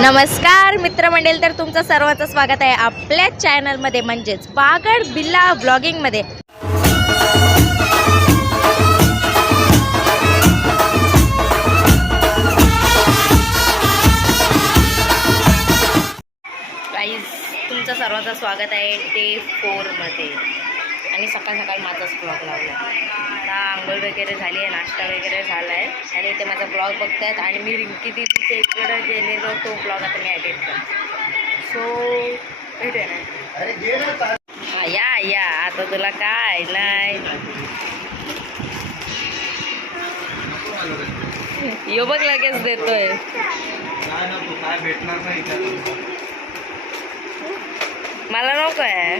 नमस्कार मित्रमंडळी, तर तुमचं सर्वांचं स्वागत आहे आपल्या चॅनलमध्ये म्हणजेच पागड बिल्ला ब्लॉगिंगमध्ये. गाईज, तुमचं सर्वांचं स्वागत आहे डे 4 मध्ये. आणि सकाळ सकाळ माझाच ब्लॉग लावला. आता आंघोळ वगैरे झाली आहे, नाश्ता वगैरे झाला आहे आणि इथे माझा ब्लॉग बघतायत. आणि मी रिंकी दीदीच्या इकडं गेलेलो, तो ब्लॉग आता मी एडिट करतो. सो भेटूया ना. या या, आता तुला काय नाही यो बघ लगेच देतोय. मला नको आहे.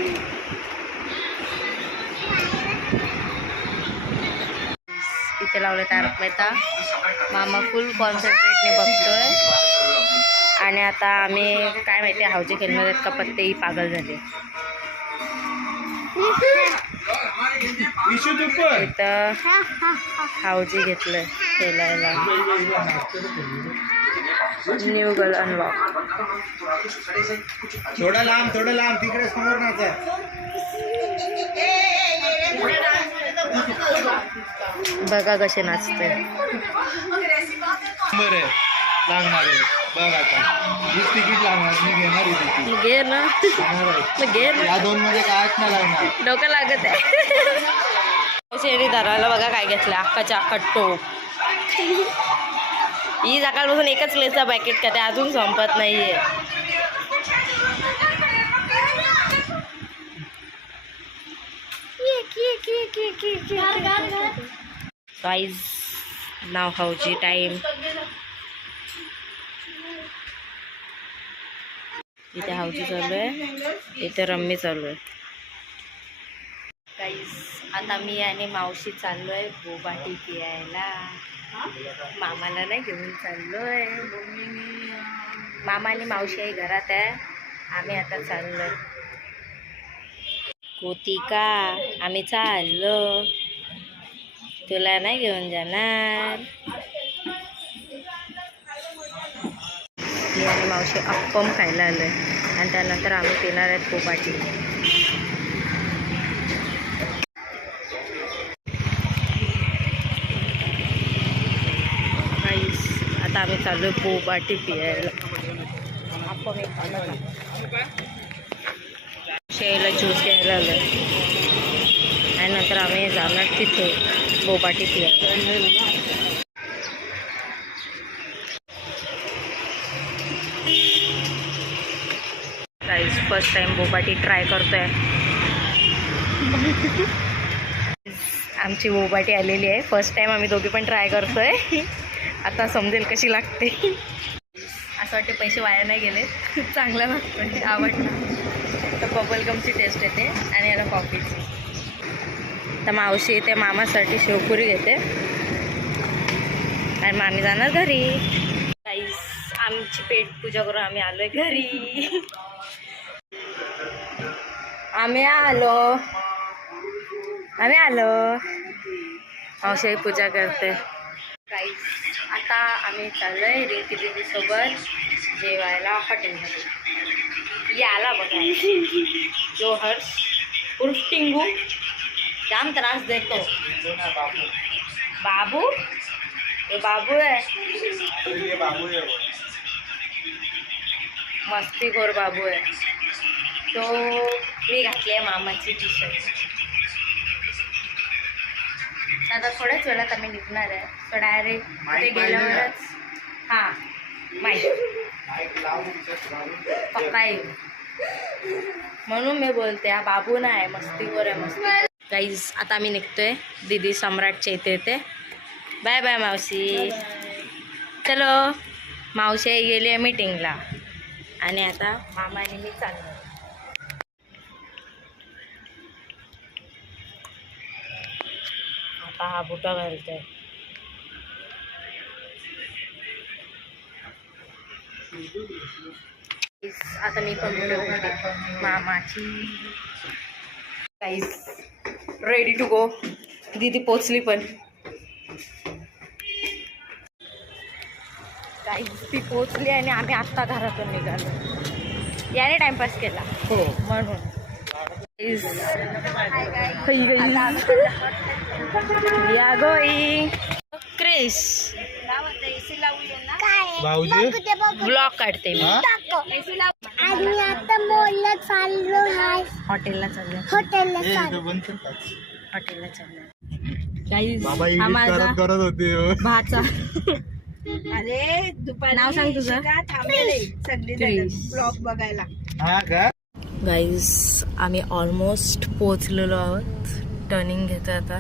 इथे लावले तारक मेहता. मामा फुल कॉन्सन्ट्रेटने बघतोय. आणि आता आम्ही काय माहिती हावजी खेळणार आहेत का पत्तेही पागल झाले. इथं हावजी घेतलंय खेळायला. New girl unlock. थोडं लांब तिकडे समोर नाचा. बघा कसे नाचते. लागणार आहे बघ. आता तिकीट लागणार. मी घेणार आहे तिकीट. घे ना, घे ना. या दोन मध्ये कायच नाही लागणार. डोकं लागत आहे. शेरी धरायला बघा काय घेतलं. अक्काच्या अक्का टोप. ही सकाळपासून एकच लेचा पॅकेट का ते अजून संपत नाहीये. गाईज, नाव हावजी टाइम. इथे हावजी चालू आहे, इथे रम्मी चालू आहे. गाईज, आता मी आणि मावशी चाललोय बोबाटी पियायला. मामाला नाही घेऊन चाललोय. मामा आणि मावशी आई घरात आहे. आम्ही आता चाललोय. कोतिका, आम्ही चाललो. तुला नाही घेऊन जाणार. मी आणि मावशी अप्पम खायला आलोय आणि त्यानंतर आम्ही पिणार आहेत बोबाटी. आता आम्ही चाललोय बोबाटी पियायला. अप्पम एक खाल्लं. शेळीला ज्यूस घ्यायला आलोय आणि नंतर आम्ही जाणार तिथे boba tea पियायला. Guys, first time boba tea try करतोय. आमची बोबाटी आलेली आहे. फर्स्ट टाइम आम्ही दोघी पण ट्राय करतोय. आता समजेल कशी लागते. असं वाटते पैसे वाया नाही गेले. चांगला लागतोय, आवडला. तर बबलगमची टेस्ट येते आणि याला कॉफीची. तर मावशी इथे मामासाठी शेवपुरी घेते आणि मामी जाणार घरी. गाईज, आमची पेट पूजा करून आम्ही आलोय घरी. आम्ही आलो. मावशी पूजा करते. गाईज, आता आम्ही चाललोय रिंकी दीदीसोबत जेवायला हॉटेलमध्ये. याला बघा, जो हर्ष उर्फ टिंगू जाम त्रास देतो. बाबू, ये बाबू आहे. मस्तीखोर बाबू आहे. तो मी घातली आहे मामाची टी शर्ट. आता थोड्याच वेळात आम्ही निघणार आहे. तो डायरेक्ट ते गेल्यावरच हां पक्का येईल म्हणून मी बोलते. हा बाबू नाही, मस्तीखोर आहे. मस्ती. गाईज, आता आम्ही निघतोय दीदी सम्राटच्या इथे. बाय बाय मावशी. चलो. मावशी गेली आहे मीटिंगला आणि आता मामा आणि मी चाललो. आता हा बुटा घालतोय. आता मी पण मामाची. Guys, ready to go. दीदी पोचली पण. ती पोचली आणि आम्ही आत्ता घरातून निघालो. याने टाइमपास केला हो. म्हणून. या गोई क्रिस भाऊजी ब्लॉग काढते मी. आणि आता मॉलला चाललो आहे. हॉटेलला चाललो. हॉटेलला चाललो. बाबा हा edit माझा करत होते हो. भाचा. अरे दुपारी नाव सांग तुझं. थांबले सगळी क्रिस. ब्लॉग बघायला. हा का गाईज आम्ही ऑलमोस्ट पोचलेलो आहोत. टर्निंग घेतो आता.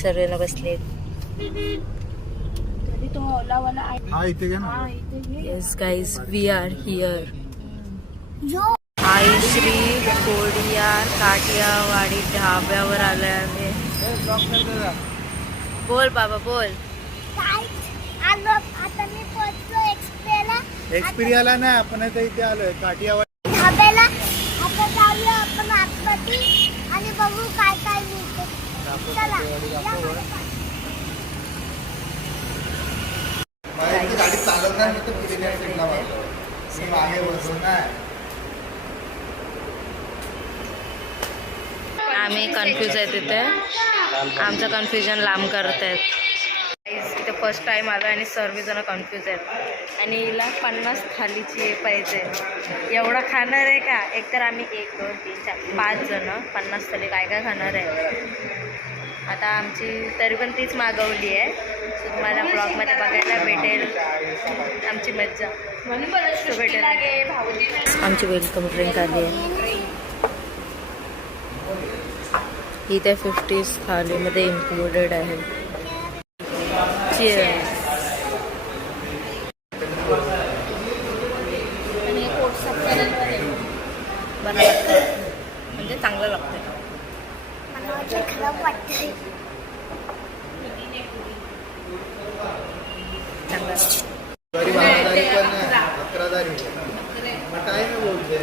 सर्वेला बसले. तरी तो ओलावाला आहे. हा इथे घ्या ना. हा, इथे घे. Yes guys we are here. जो आई श्री कोडियार काठियावाडी ढाब्यावर आलोय आम्ही. बोल बाबा बोल. आलो आता मी पोहोचलो एक्सप्रेला एक्सपिरियाला नाही आपण आता इथे आलोय काठियावाडी. ढाब्याला. आता जाऊया आपण आतमध्ये आणि बघू काय काय मिळते. चला या माझ्याकडे. गाडी चालवणार मी तर फिरल्या साईडला बसलो. मी मागे बसून नाही. आम्ही कन्फ्यूज आहे तिथे. आमचं कन्फ्युजन लांब करत आहेत. तिथे फर्स्ट टाइम आलो आणि सर्वजण कन्फ्यूज आहेत. आणि हिला 50 थालीची पाहिजे. एवढं खाणार आहे का? एकतर आम्ही 1 2 3 4 5 जण 50 थाली काय काय खाणार आहे. आता आमची तरी पण तीच मागवली आहे. सो तुम्हाला ब्लॉगमध्ये बघायला भेटेल आमची मज्जा. So भेटेल. आमची वेलकम ड्रिंक आली आहे. ही त्या 50 थालीमध्ये इन्क्लुडेड आहे. Cheers. आणि हे पोट साफ करायला बरं लागतं. म्हणजे चांगलं लागतं. मला वाटलं खराब वाटतंय. चांगलं. गरीब आमदारी पण नाही 11दारी. मग काय नाही बोलते.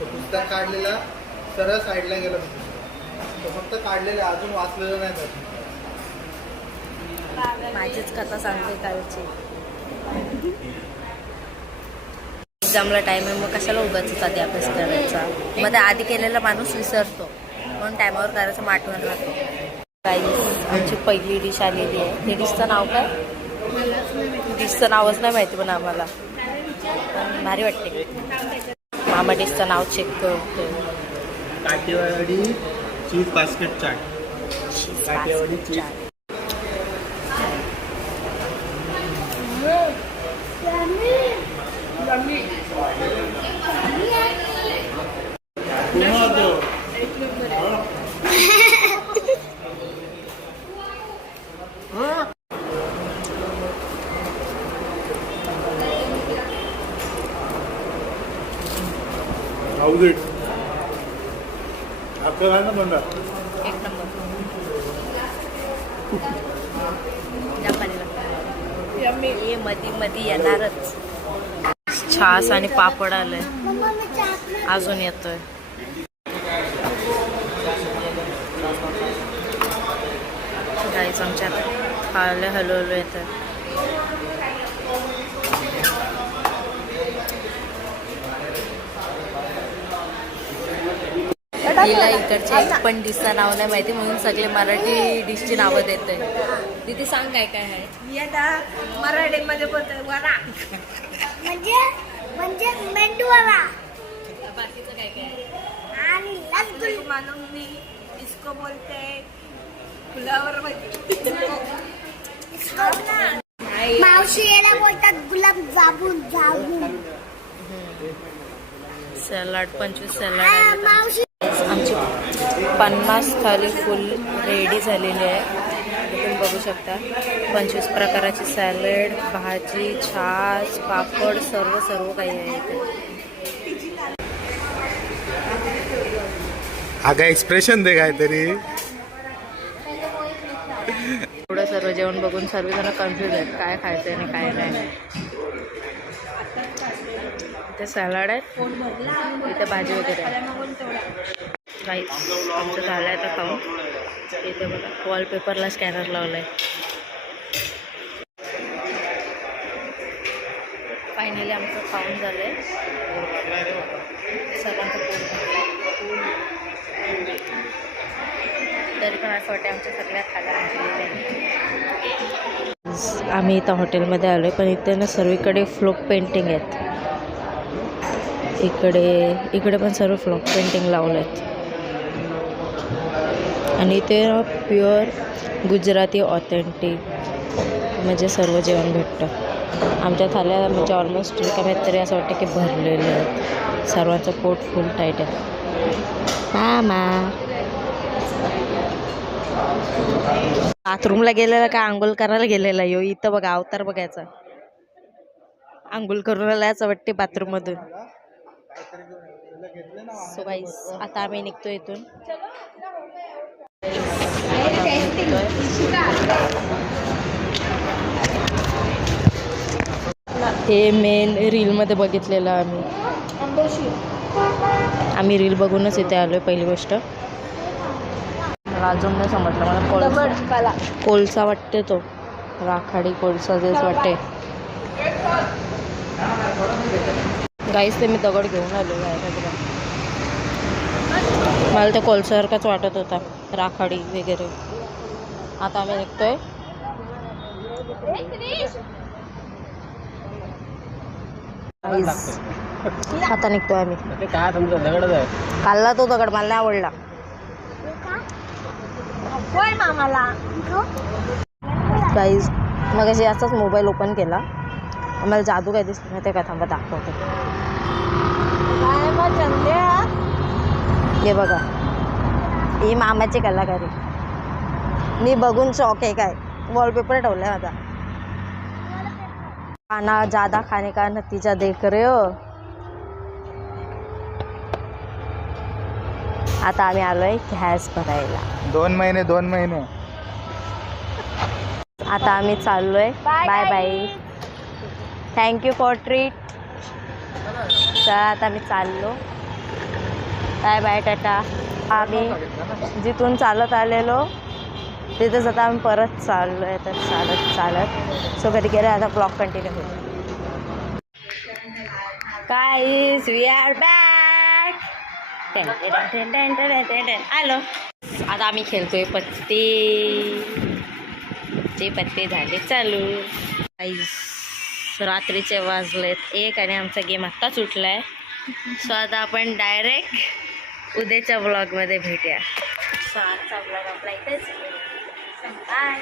तो पुस्तक काढलेला सरळ साईडला गेला. तो फक्त काढलेला अजून वाचलेलं नाही तर. माझीच कथा सांगते कालची. एक्झामला टाइम आहे मग कशाला उगाच आधी अभ्यास करायचा. मग ते आधी केलेला माणूस विसरतो म्हणून टायमावर करायचं माठवून राहतो. गाईस आमची पहिली डिश आलेली आहे. ते डिशचं नाव काय? डिशचं नावच नाही माहिती पण आम्हाला. पण भारी वाटते. मामा डिशचं नाव चेक करतो. काठियावाडी चीज बास्केट चाट. काठियावाडी चीज. आपल्याला ना बंदा 1 नंबर. हे मधी येणारच. छास आणि पापड आलंय. मम्मा मी चहा अजून येतोय. गाईच आमच्या खायला हलवलं येतं. हिला इकडच्या एक पण डिशचं नाव नाही माहिती म्हणून सगळे मराठी डिशची नावं देत आहे. तिथे सांग काय काय आहे. मी आता मराठीमध्ये बोलतोय वडा. म्हणजे म्हणजे मेंदूवडा. बाकीचं काय काय आहे. आणि रसगुल्ला म्हणून मी इसको बोलते फुलावर मावशी याला बोलतात गुलाब जामुन. Salad 25 salad. मावशी आमची 50 थाली फुल रेडी झालेली आहे. तुम्ही बघू शकता 25 प्रकाराची सॅलड, भाजी, छास, पापड सर्व काही आहे इथे. अगं एक्सप्रेशन दे काहीतरी. एवढं सर्व जेवण बघून सर्वजण कन्फ्युज आहेत काय खायचं आणि काय नाही. इथे सॅलड आहे. इथे भाजी वगैरे आहे. राईस आमचं झालं आहे आता खाऊन. इथे बघा वॉलपेपरला स्कॅनर लावला आहे. फायनली आमचं खाऊन झालं आहे. सर्वांचं पोट भरलं. तरी पण असं वाटतं आमच्या सगळ्या खायला आम्ही इथं हॉटेलमध्ये आलो आहे, पण इथे ना सर्वीकडे फ्लोक पेंटिंग आहेत. इकडे पण सर्व फ्लोक पेंटिंग लावलं आहेत. आणि इथे प्युअर गुजराती ऑथेंटिक म्हणजे सर्व जेवण भेटतं. आमच्या थाल्या म्हणजे ऑलमोस्ट रिकाम्यात तरी असं वाटतं की भरलेले आहेत. सर्वांचं पोट फुल टाईट आहे. मामा बाथरूमला गेलेला का आंघोळ करायला गेलेला यो? इथं बघा अवतार बघायचा. आंघोळ करून आला असं वाटते बाथरूम मधून. सो गाईस आता आम्ही निघतो इथून. हे मेन रीलमध्ये बघितलेलं आम्ही रील बघूनच इथे आलोय. पहिली गोष्ट मला अजून नाही समजलं. मला कोळसा वाटते, तो राखाडी कोळसा जेच वाटते. गाईस ते मी दगड घेऊन आलो आहे. मला ते कोळसासारखाच वाटत होता, राखाडी वगैरे. आता आम्ही निघतोय. आता निघतोय आम्ही. काय तुमचा दगड आहे? खाल्ला तो दगड, मला नाही आवडला. गाईज मग अशी असाच मोबाईल ओपन केला, आम्हाला जादू काय दिसली नाही ते का, थांबा दाखवते. हे बघा, ही मामाची कलाकारी. मी बघून शॉक आहे. काय वॉलपेपर ठेवलाय माझा. खाना ज्यादा खाने का नतीजा देख रहे हो. आता आम्ही आलोय गॅस भरायला. 2 महिने आता आम्ही चाललोय. Bye bye. Thank you for treat. चला आता आम्ही चाललो. Bye bye, tata. आम्ही जिथून चालत आलेलो तिथेच आता आम्ही परत चाललो आहे. तर चालत सो घरी गेलं. आता ब्लॉग कंटिन्यू होतो. Guys we are back. आलो. आता आम्ही खेळतोय पत्ते झाले चालू. गाईज रात्रीचे वाजलेत 1 आणि आमचा गेम आत्ताच उठलाय. सो आता आपण डायरेक्ट उद्याच्या ब्लॉगमध्ये भेटूया. सो आजचा ब्लॉग आपला इथेच. बाय.